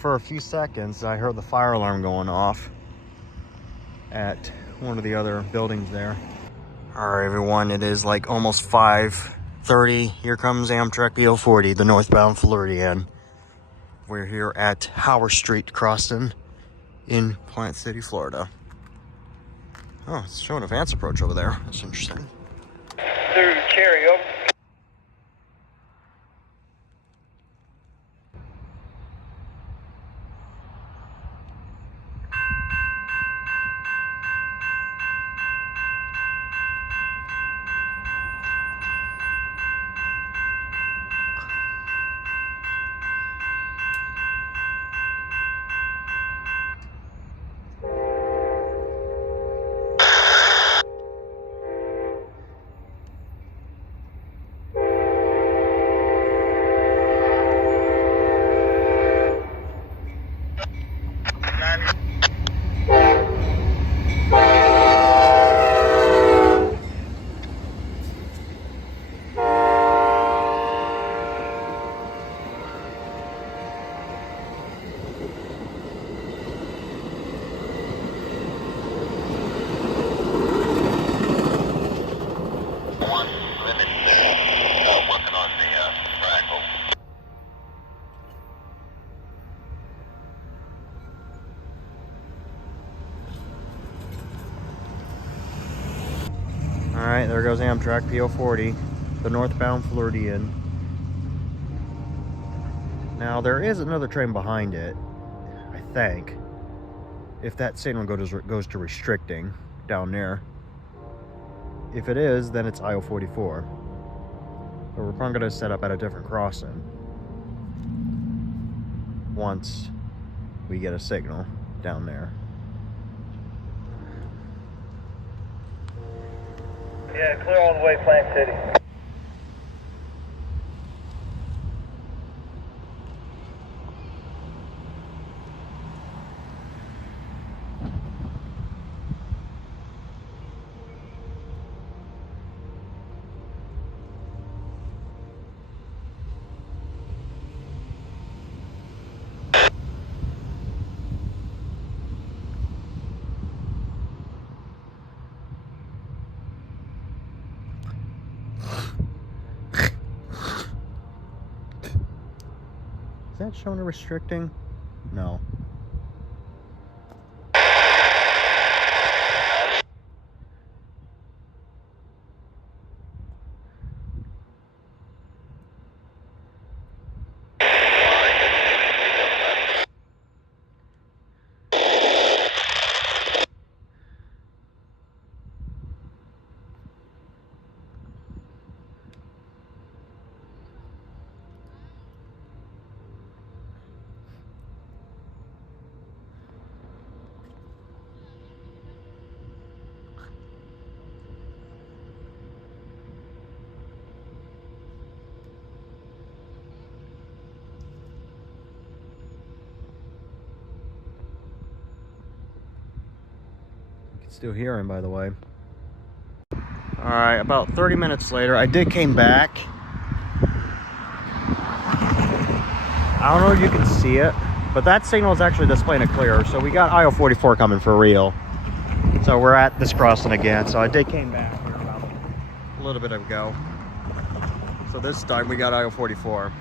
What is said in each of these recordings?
For a few seconds, I heard the fire alarm going off at one of the other buildings there. All right, everyone, it is like almost 5:30. Here comes Amtrak PO40, the northbound Floridian. We're here at Howard Street crossing in Plant City, Florida. Oh, it's showing advance approach over there. That's interesting. Through Cherry, over. All right, there goes Amtrak PO40, the northbound Floridian. Now, there is another train behind it, I think. If that signal goes to restricting down there. If it is, then it's aisle 44. But we're probably going to set up at a different crossing once we get a signal down there. Yeah, clear all the way, Plant City. Is that showing a restricting? No. Still hear him, by the way. All right, about 30 minutes later, I came back. I don't know if you can see it, but that signal is actually displaying it clear. So we got aisle 44 coming for real. So we're at this crossing again. So I came back here about a little bit ago. So this time we got aisle 44.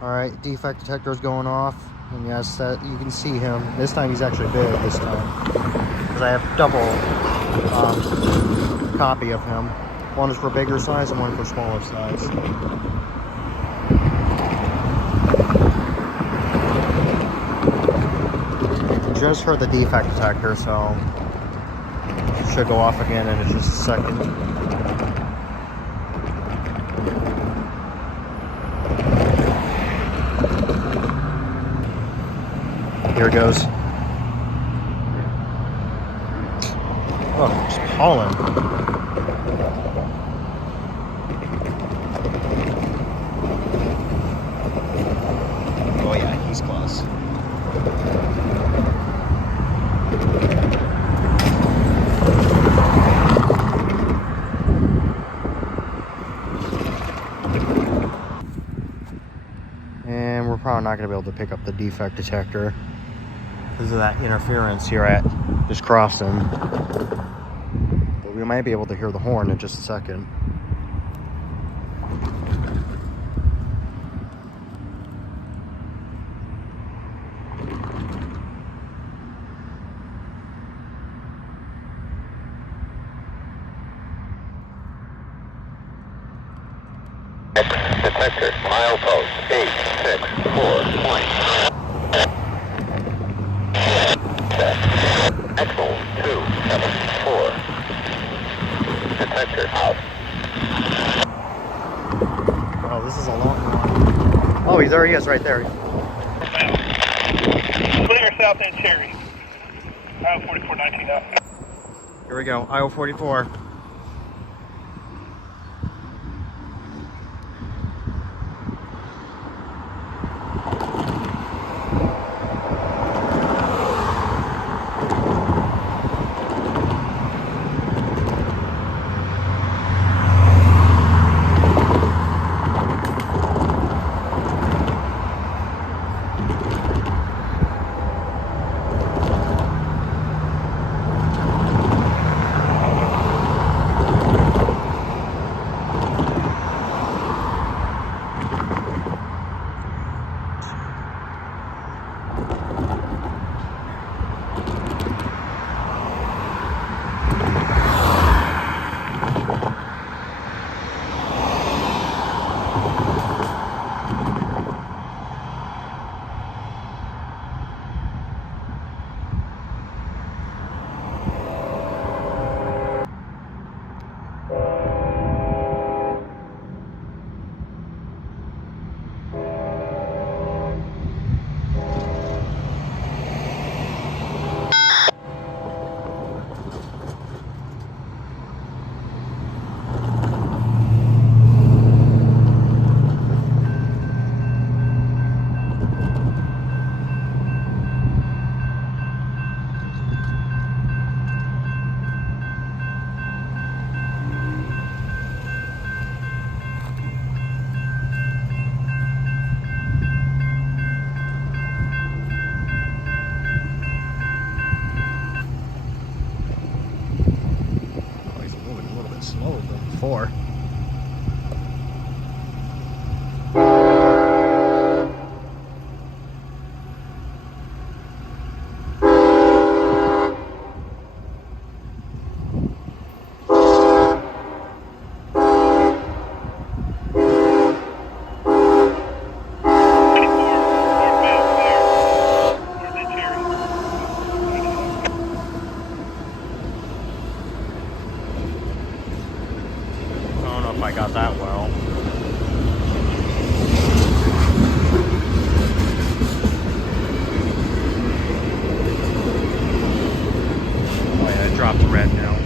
All right, defect detector is going off. And yes, that you can see him. This time he's actually big this time. Because I have double copy of him. One is for bigger size and one for smaller size. Just heard the defect detector, so it should go off again in just a second. Here it goes. Oh, calling. Oh yeah, he's close. And we're probably not going to be able to pick up the defect detector because of that interference here at this crossing. But we might be able to hear the horn in just a second. Detector, milepost 864. Axle 274. Detector out. Oh, this is a long one. Oh, there he is, right there. Clear south end Cherry. Aisle 44, 19 out. Here we go, aisle 44. Slower than before. I don't know if I got that well. Oh yeah, it dropped red now.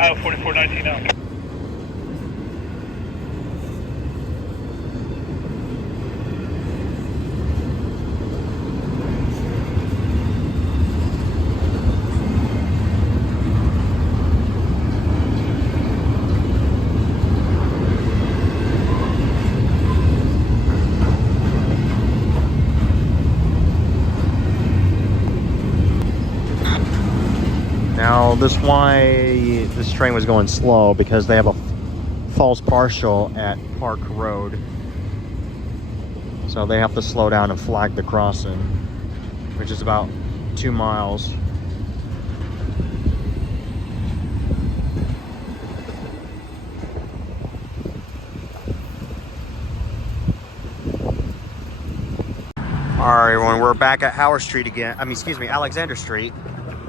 Iowa 4419 out. Now, this train was going slow because they have a false partial at Park Road. So they have to slow down and flag the crossing, which is about 2 miles. All right, everyone, we're back at Howard Street again. Alexander Street,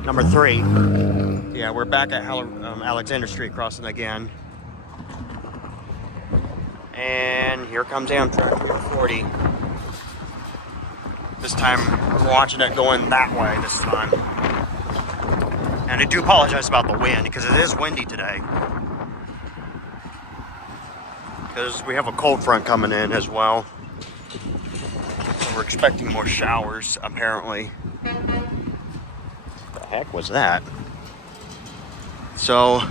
number 3. Yeah, we're back at Alexander Street crossing again. And here comes Amtrak 40. This time, we're watching it going that way this time. And I do apologize about the wind, because it is windy today. Because we have a cold front coming in as well. So we're expecting more showers, apparently. What the heck was that? So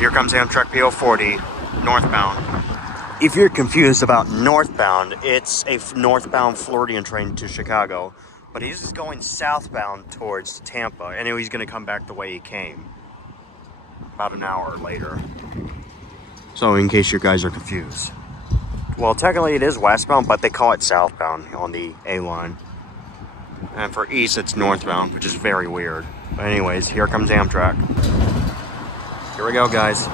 here comes Amtrak PO40, northbound. If you're confused about northbound, it's a northbound Floridian train to Chicago. But he's just going southbound towards Tampa, and he's going to come back the way he came. About an hour later. So in case you guys are confused. Well, technically it is westbound, but they call it southbound on the A line. And for east, it's northbound, which is very weird. But anyways, here comes Amtrak. Here we go, guys.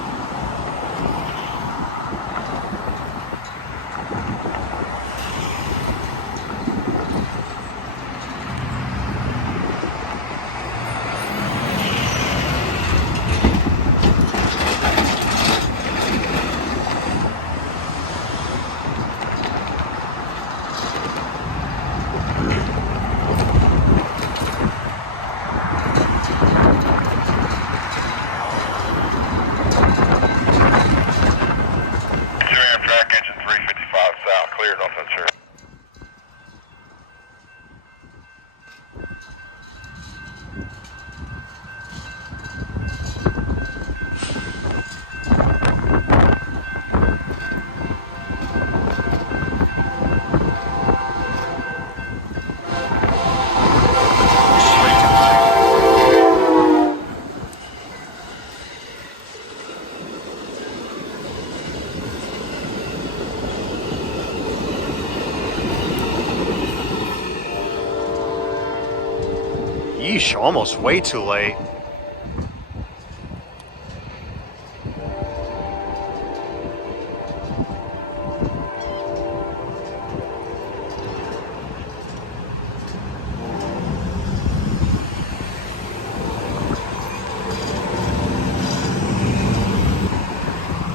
Yeesh, almost way too late.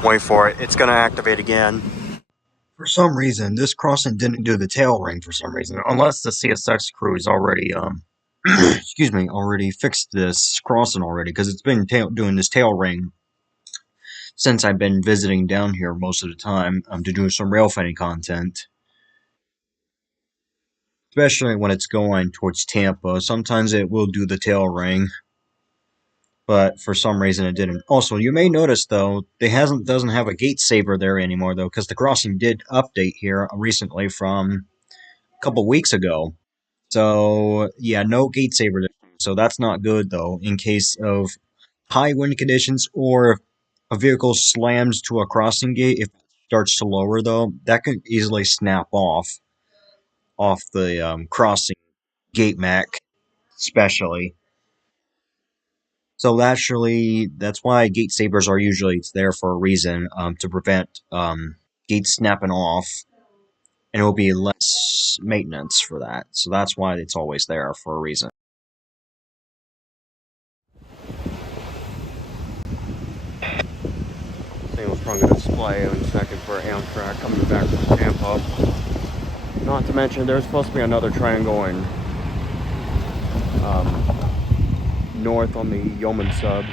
Wait for it, it's gonna activate again. For some reason, this crossing didn't do the tail ring for some reason, unless the CSX crew is already, excuse me, already fixed this crossing already, because it's been doing this tail ring since I've been visiting down here most of the time to do some Railfan content. Especially when it's going towards Tampa. Sometimes it will do the tail ring, but for some reason it didn't. Also, you may notice though, doesn't have a gate saver there anymore though, because the crossing did update here recently from a couple weeks ago. So yeah, no gate saver. So that's not good though, in case of high wind conditions or a vehicle slams to a crossing gate. If it starts to lower though, that could easily snap off the crossing gate Mac, especially. So that's why gate sabers are usually there for a reason, to prevent gates snapping off, and it will be less maintenance for that. So that's why it's always there for a reason. Single sprung display on second for Amtrak coming back from Tampa. Not to mention, there's supposed to be another train going north on the Yeoman sub.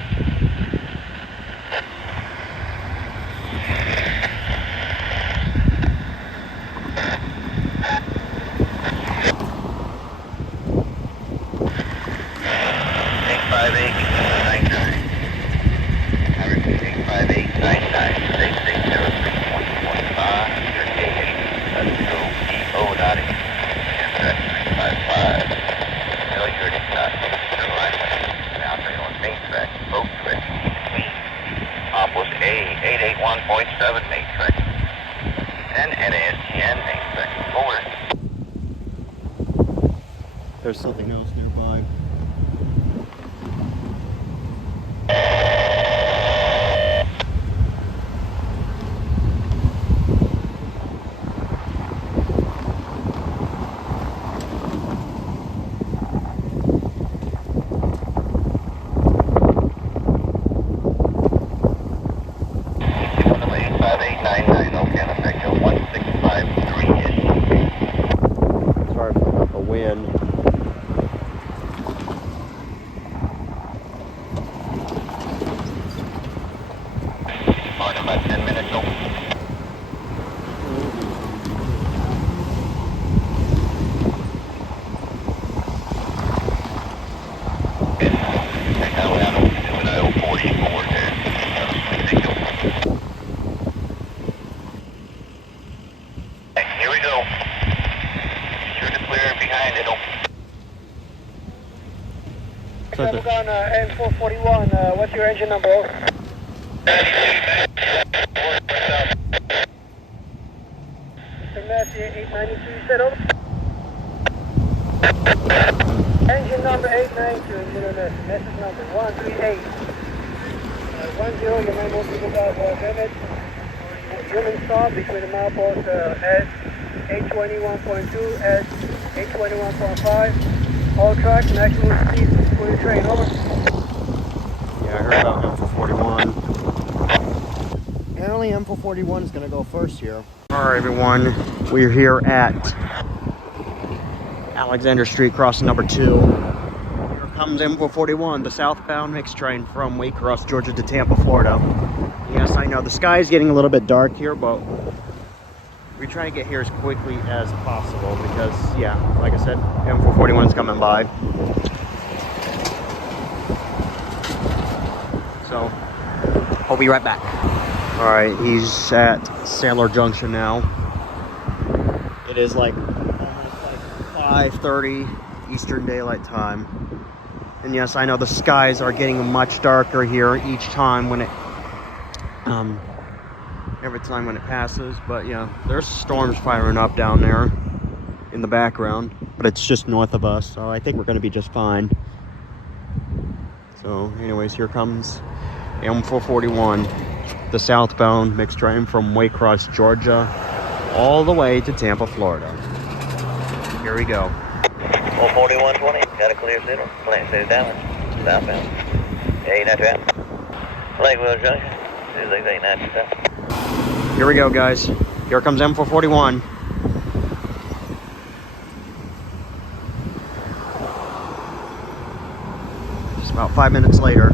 There's something else nearby. Sorry for the wind. About 10 minutes open. Now we're out of 44 there. Here we go. Sure to clear behind it. I'm on N441. What's your engine number? Mr. 892, you said over? Engine number 892, message number 138. 10, your man will be without limit. Human stop between the milepost S821.2, S821.5. All tracks, maximum speed for your train, over. Yeah, I heard about M441. Apparently M441 is going to go first here. Alright everyone, we're here at Alexander Street, crossing number 2. Here comes M441, the southbound mixed train from Waycross, Georgia to Tampa, Florida. Yes, I know the sky is getting a little bit dark here, but we try to get here as quickly as possible because, yeah, like I said, M441 is coming by. So, I'll be right back. Alright, he's at Sailor Junction now. It is like almost like 5:30 Eastern Daylight Time. And yes, I know the skies are getting much darker here each time when it every time when it passes, but yeah, there's storms firing up down there in the background, but it's just north of us, so I think we're going to be just fine. So anyways, here comes M441, the southbound mixed train from Waycross, Georgia, all the way to Tampa, Florida. Here we go. 4120, got a clear signal. Plant City Diamond, southbound. 892 Lakeville Junction, 26897. Here we go, guys. Here comes M441. Just about 5 minutes later.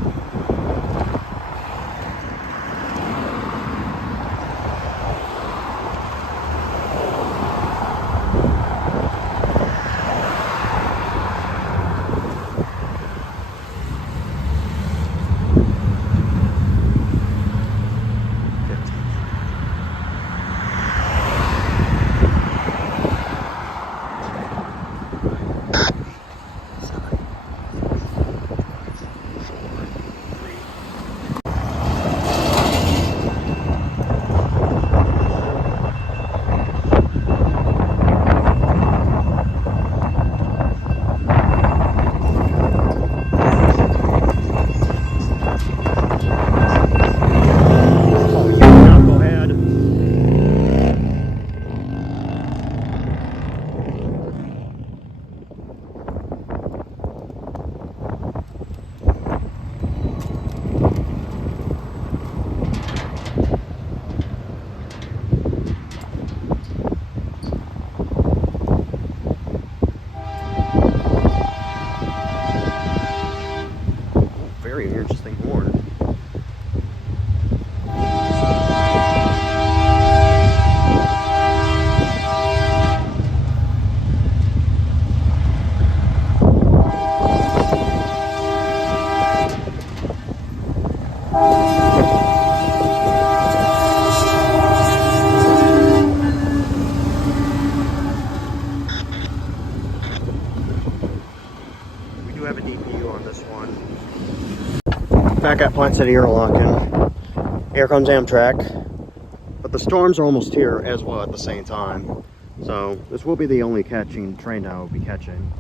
have a DPU on this one. Back at Plant City Interlocking. Here comes Amtrak. But the storms are almost here as well at the same time. So this will be the only catching train I will be catching.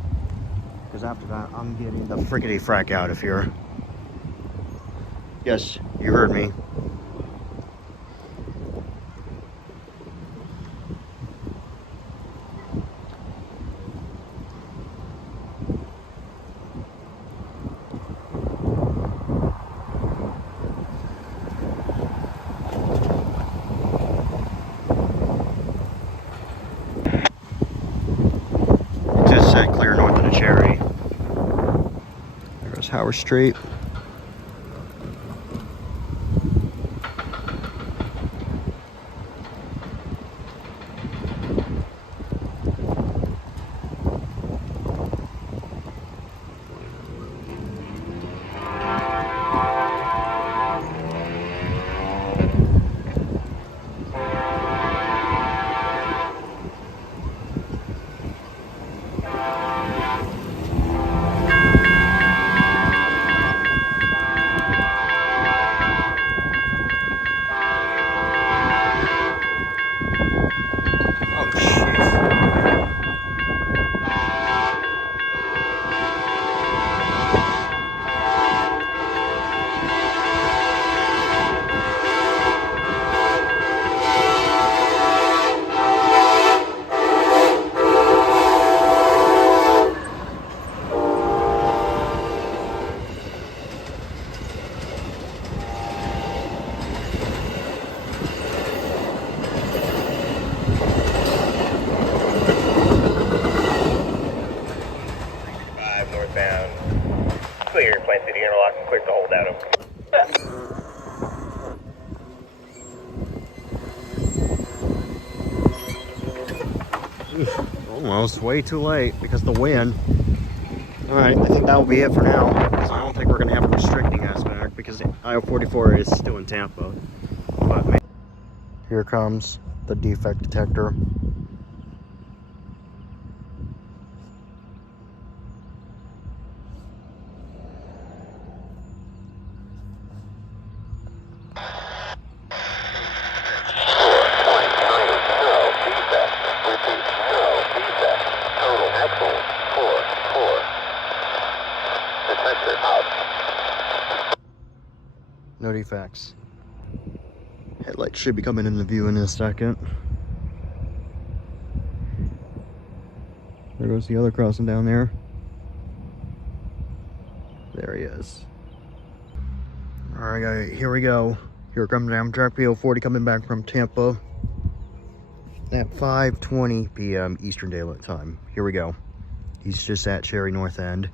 Because after that, I'm getting the frickety frack out of here. Yes, you heard me. Just set clear north of the Cherry. There's Howard Street. Clear, Plant City Interlocking, clear to hold out of. Almost way too late because the wind. Alright, I think that will be it for now. Because I don't think we're going to have a restricting aspect because I-44 is still in Tampa. But here comes the defect detector. No defects. Headlights should be coming into view in a second. There goes the other crossing down there. There he is. Alright, here we go. Here comes Amtrak PO40 coming back from Tampa at 5:20 p.m. Eastern Daylight Time. Here we go. He's just at Cherry North End.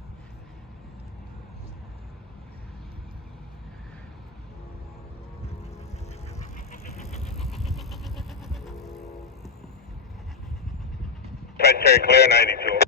Cherry clear, 92.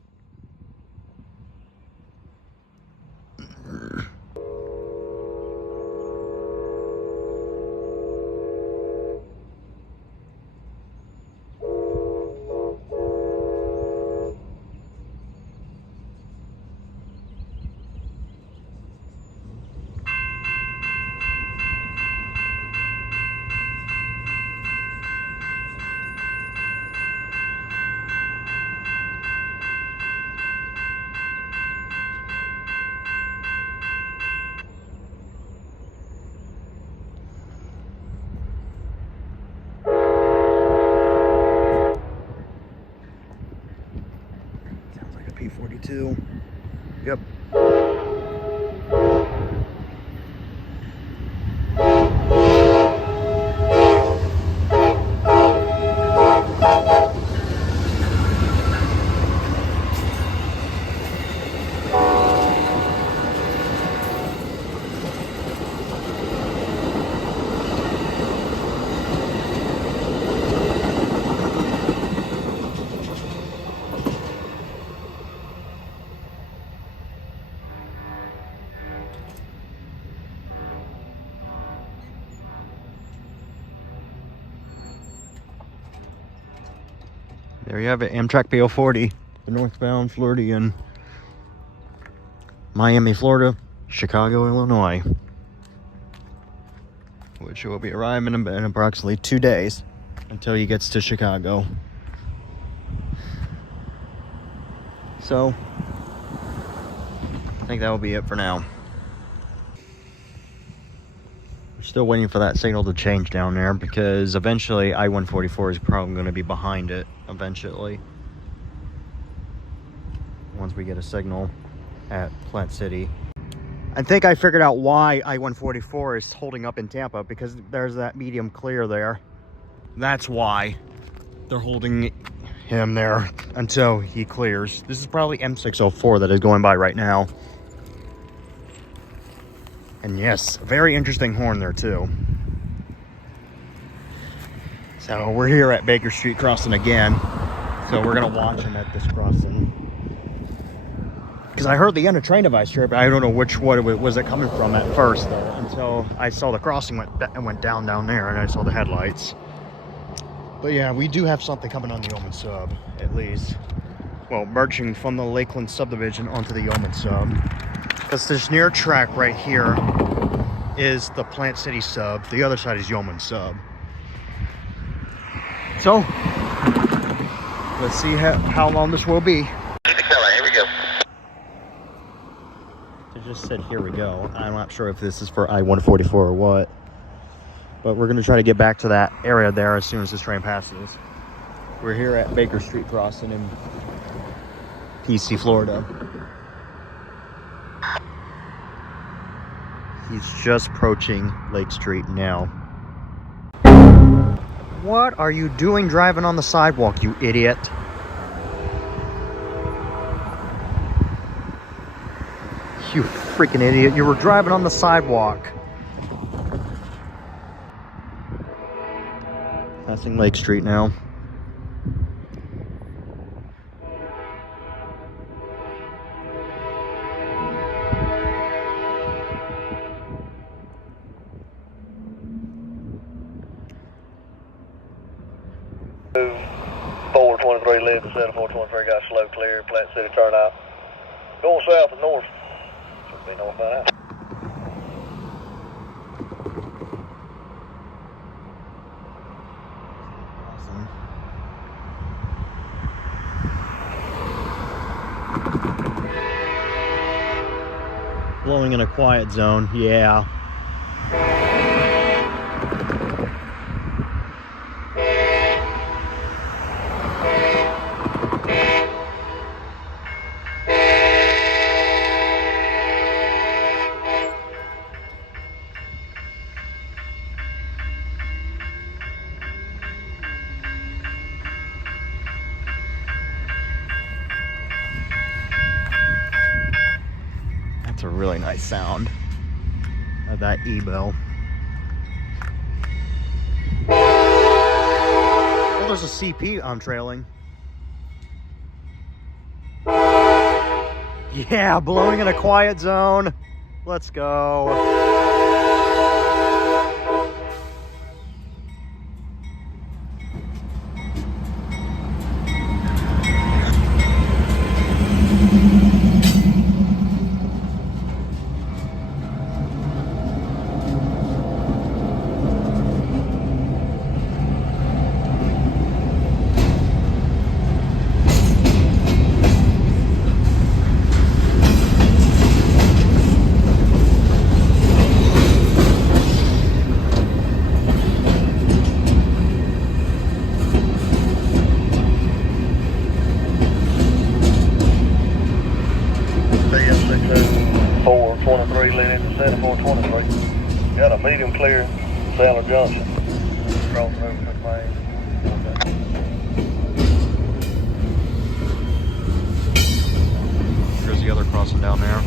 P42. Yep. There you have it, Amtrak PO40, the northbound Floridian. Miami, Florida, Chicago, Illinois, which will be arriving in approximately 2 days until he gets to Chicago. So, I think that will be it for now. We're still waiting for that signal to change down there because eventually I-144 is probably going to be behind it eventually. Once we get a signal at Plant City. I think I figured out why I-144 is holding up in Tampa, because there's that medium clear there. That's why they're holding him there until he clears. This is probably M604 that is going by right now. And yes, very interesting horn there too. So we're here at Baker Street crossing again. So we're gonna watch him at this crossing. Because I heard the end of train device chirp, but I don't know what it was it coming from at first though, until I saw the crossing went down there, and I saw the headlights. But yeah, we do have something coming on the Yeoman sub, at least. Well, merging from the Lakeland subdivision onto the Yeoman sub. Because this near track right here is the Plant City sub. The other side is Yeoman sub. So, let's see how long this will be. Here we go. It just said, here we go. I'm not sure if this is for I-144 or what. But we're going to try to get back to that area there as soon as this train passes. We're here at Baker Street crossing in PC, Florida. He's just approaching Lake Street now. What are you doing driving on the sidewalk, you idiot? You freaking idiot. You were driving on the sidewalk. Passing Lake Street now. Forward 23 left instead of 423 got slow clear, Plant City turn out. Going south and north. Should be northbound out. Blowing in a quiet zone, yeah. That's a really nice sound of that E-bell. Oh, there's a CP I'm trailing. Yeah, blowing in a quiet zone. Let's go. Got a medium clear, Sailor Junction. Crossing over to Main. There's the other crossing down there.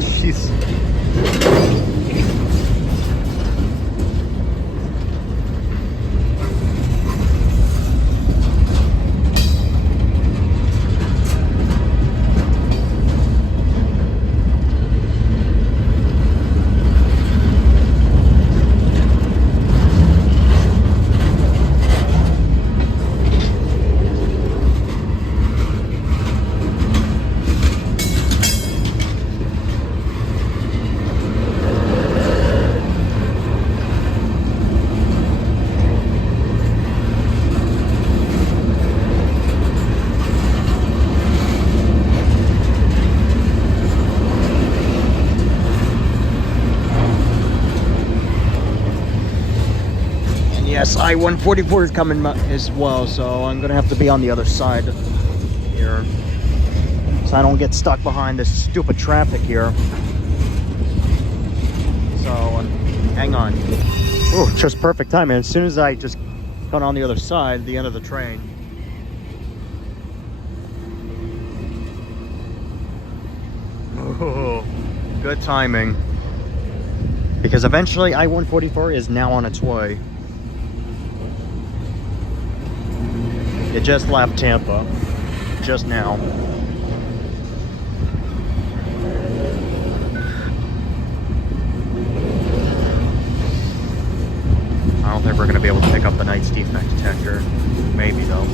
Jeez. Yes, I-144 is coming as well, so I'm gonna have to be on the other side here, so I don't get stuck behind this stupid traffic here. So, hang on. Oh, just perfect timing. As soon as I just got on the other side, the end of the train. Oh, good timing. Because eventually I-144 is now on its way. It just left Tampa, just now. I don't think we're going to be able to pick up the night's defect detector. Maybe though.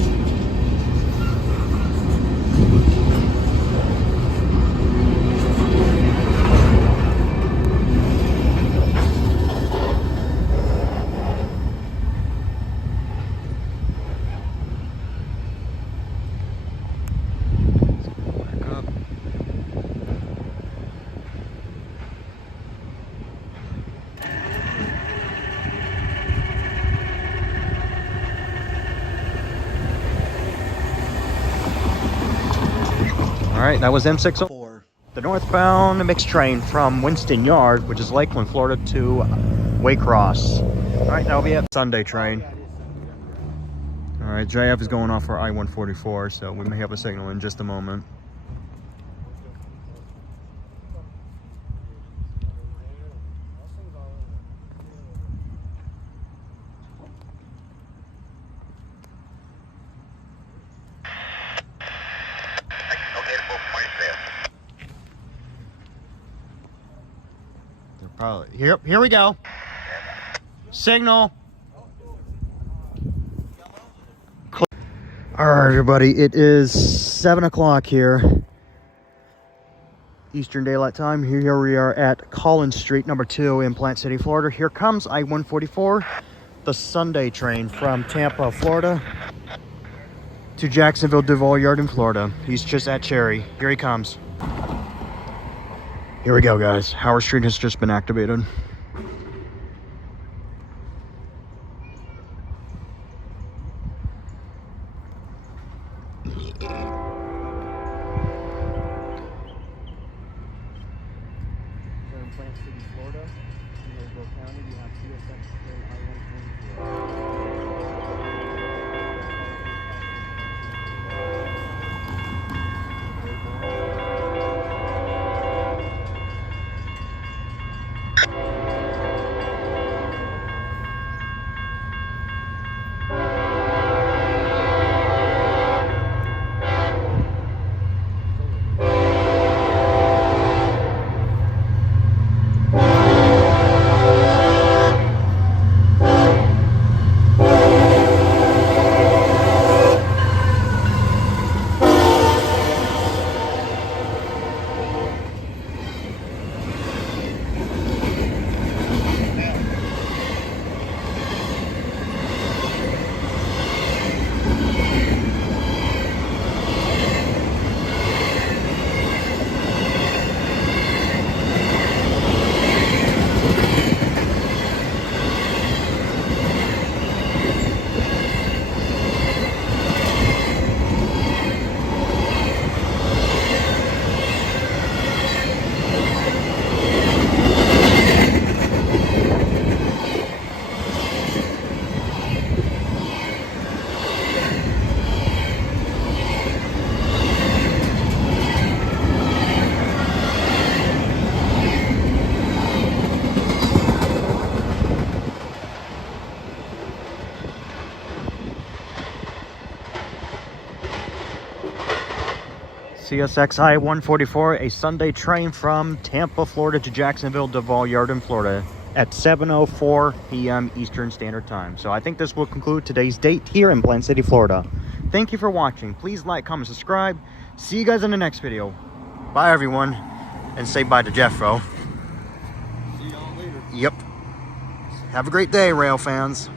All right, that was M604. The northbound mixed train from Winston Yard, which is Lakeland, Florida, to Waycross. All right, that'll be it. Sunday train. All right, JF is going off for I-144, so we may have a signal in just a moment. They're probably here we go. Signal. All right, everybody, it is 7 o'clock here, Eastern Daylight Time. Here we are at Collins Street, number 2 in Plant City, Florida. Here comes I-144, the Sunday train from Tampa, Florida, to Jacksonville Duval Yard in Florida. He's just at Cherry. Here he comes. Here we go, guys. Howard Street has just been activated. Plant City, Florida, in Hillsborough County, we have CSX train CSX I-144, a Sunday train from Tampa, Florida to Jacksonville Duval Yard in Florida at 7:04 p.m. Eastern Standard Time. So I think this will conclude today's date here in Plant City, Florida. Thank you for watching. Please like, comment, subscribe. See you guys in the next video. Bye, everyone. And say bye to Jeffro. See y'all later. Yep. Have a great day, rail fans.